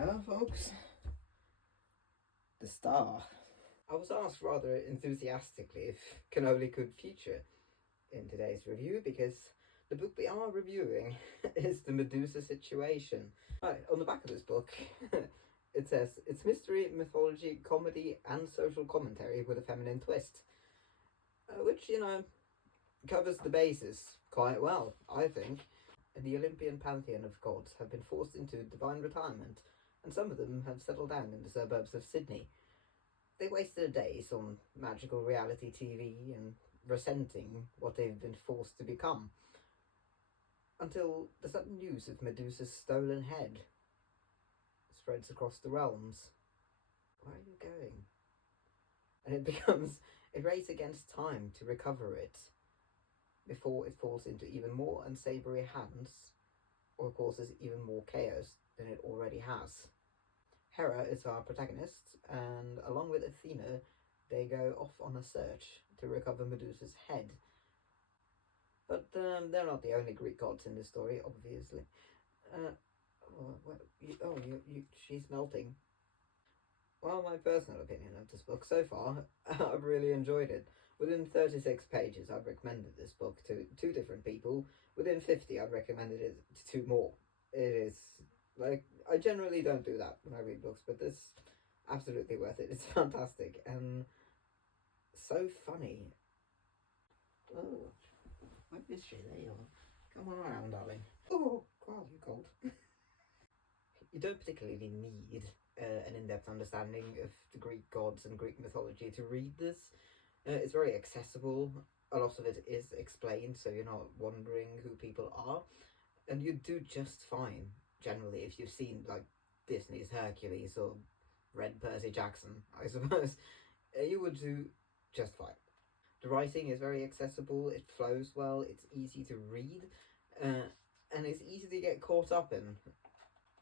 Yeah, folks. The star. I was asked rather enthusiastically if Cannoli could feature in today's review because the book we are reviewing is the Medusa Situation. Right, on the back of this book it says, it's mystery, mythology, comedy and social commentary with a feminine twist. Which, you know, covers the bases quite well, I think. The Olympian pantheon of gods have been forced into divine retirement, and some of them have settled down in the suburbs of Sydney. They wasted their days on magical reality TV and resenting what they've been forced to become, until the sudden news of Medusa's stolen head spreads across the realms. Where are you going? And it becomes a race against time to recover it before it falls into even more unsavoury hands or causes even more chaos than it already has. Hera is our protagonist, and along with Athena, they go off on a search to recover Medusa's head. But they're not the only Greek gods in this story, obviously. She's melting. Well, my personal opinion of this book so far, I've really enjoyed it. Within 36 pages, I've recommended this book to 2 different people. Within 50, I've recommended it to 2 more. It is, like, I generally don't do that when I read books, but this is absolutely worth it. It's fantastic and so funny. Oh, I missed you. There you are. Come on around, darling. Oh, God, you're cold. You don't particularly need an in-depth understanding of the Greek gods and Greek mythology to read this. It's very accessible. A lot of it is explained, so you're not wondering who people are. And you do just fine, generally, if you've seen, like, Disney's Hercules or read Percy Jackson, I suppose. You would do just fine. The writing is very accessible, it flows well, it's easy to read, and it's easy to get caught up in.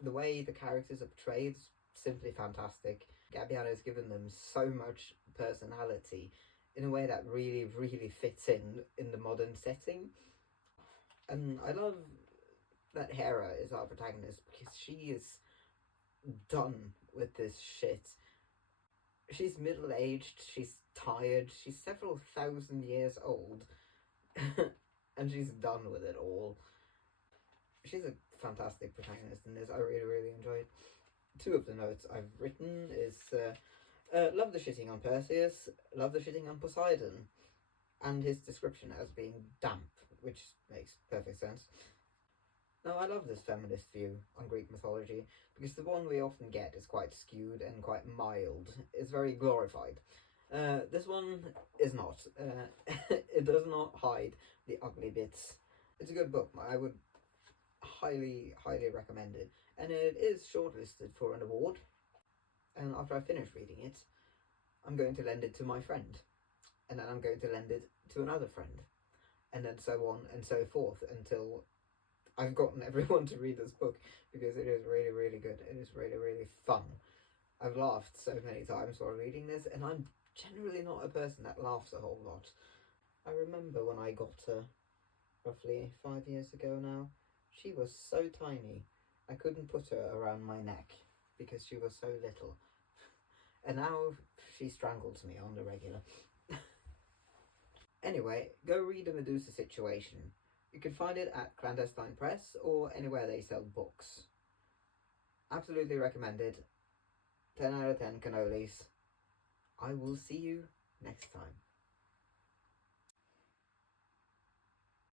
The way the characters are portrayed is simply fantastic. Gabiann has given them so much personality in a way that really, really fits in the modern setting. And I love that Hera is our protagonist because she is done with this shit. She's middle-aged, she's tired, she's several thousand years old, and she's done with it all. She's a fantastic protagonist in this. I really, really enjoyed. 2 of the notes I've written is love the shitting on Perseus, love the shitting on Poseidon, and his description as being damp, which makes perfect sense. Now, I love this feminist view on Greek mythology, because the one we often get is quite skewed and quite mild. It's very glorified. This one is not. It does not hide the ugly bits. It's a good book. I would highly, highly recommend it. And it is shortlisted for an award. And after I finish reading it, I'm going to lend it to my friend. And then I'm going to lend it to another friend. And then so on and so forth until I've gotten everyone to read this book, because it is really, really good. It is really, really fun. I've laughed so many times while reading this, and I'm generally not a person that laughs a whole lot. I remember when I got her, roughly 5 years ago now, she was so tiny, I couldn't put her around my neck, because she was so little. And now she strangles me on the regular. Anyway, go read The Medusa Situation. You can find it at Clandestine Press or anywhere they sell books. Absolutely recommended. 10 out of 10 cannolis. I will see you next time.